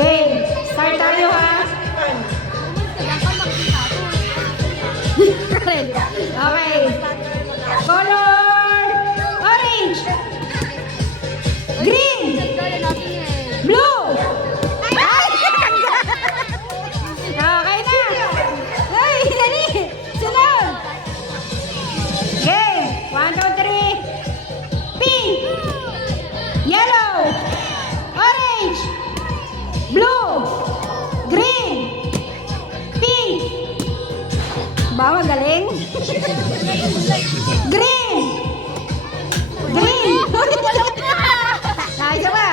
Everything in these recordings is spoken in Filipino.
Game. Start tayo ha. Okay. Color. Orange. Green. Blue. Ay! Okay na. Ay, dali. Sunod. Game. 1, 2, 3. Pink. Yellow. Orange. Blue. Green. Pink. Bawa galing. Green. Green. Isa pa.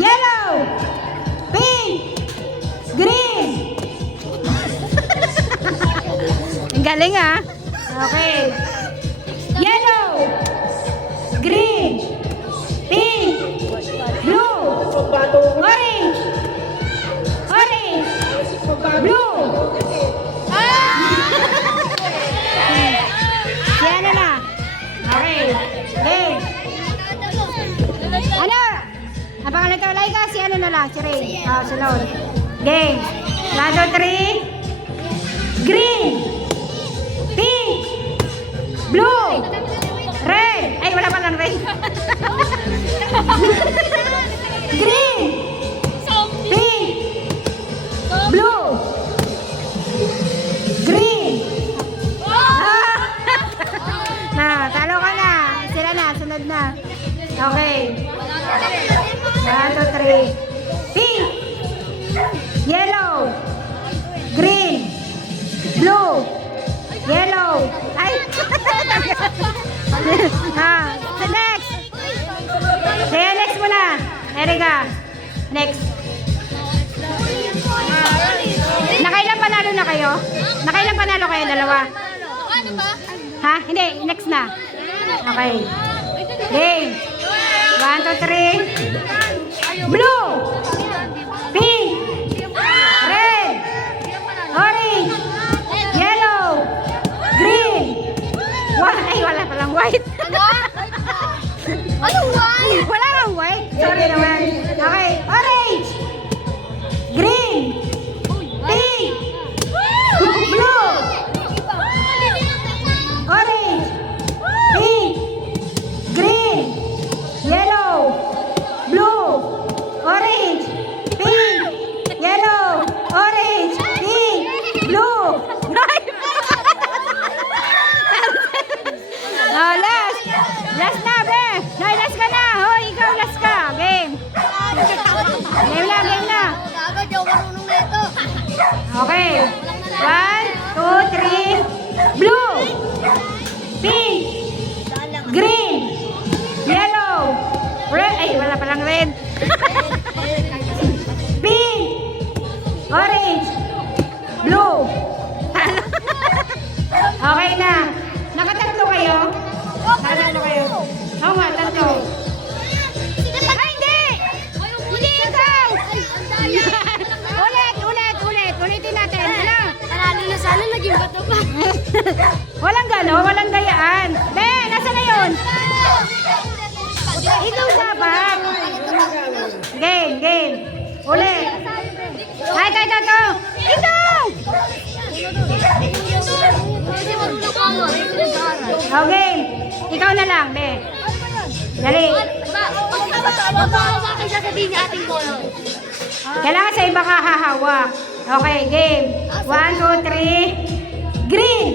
Yellow. Pink. Green. Ang galing ah. Okay. Yellow. Green. Pink. Blue. Orange. Orange. Blue. Yan na. Okay. Okay. Ano? Ang pangalan ito, Laika, si ano na lang, si Ray. Sunod. Game. 1, 2, 3. Green. Pink. Blue. Red. Ay, wala pa lang red. Green. Pink. Blue. Green. Talo ka na. Sila na, sunod na. Okay. 1, 2, 3. Pink. Yellow. Green. Blue. Yellow. Ay. Next. Sige, next muna. Erika. Next. Nakailang panalo na kayo? Nakailang panalo kayo? Dalawa? Ha? Hindi. Next na. Okay. Game. 1, 2, 3. Blue. Pink. Red. Orange. Yellow. Green. Ay, wala palang white. Ano white? Wala kang white. Sorry naman. Okay. Orange. Green. Pink. Blue. Orange. Pink. Green. Yellow. Blue. Orange. Pink. Yellow. Orange. Pink. Blue. Oh, last. Last na, be. Nay, last ka na. Hoy, ikaw last ka. Game. Game na, game na. Agad yung marunong na ito. Okay. 1, 2, 3. Blue. Pink. Green. Yellow. Red. Ay, wala palang red. Pink. Orange. Blue. Okay na. Nakatatlo kayo? Nakatatlo kayo? Oo nga, tatlo. Ay, hindi! Hindi ikaw! Ulit. Ulitin natin. Ano? Panalo na sana, naging bato pa. Walang gano, walang gayaan. Be, nasa na yun? Ikaw dapat. Game. Ulit. Ay, ito. Ikaw! Okay. Ikaw na lang, be. Dali. Kailangan sa iba ka hahawak. Okay, game. 1, 2, 3. Green.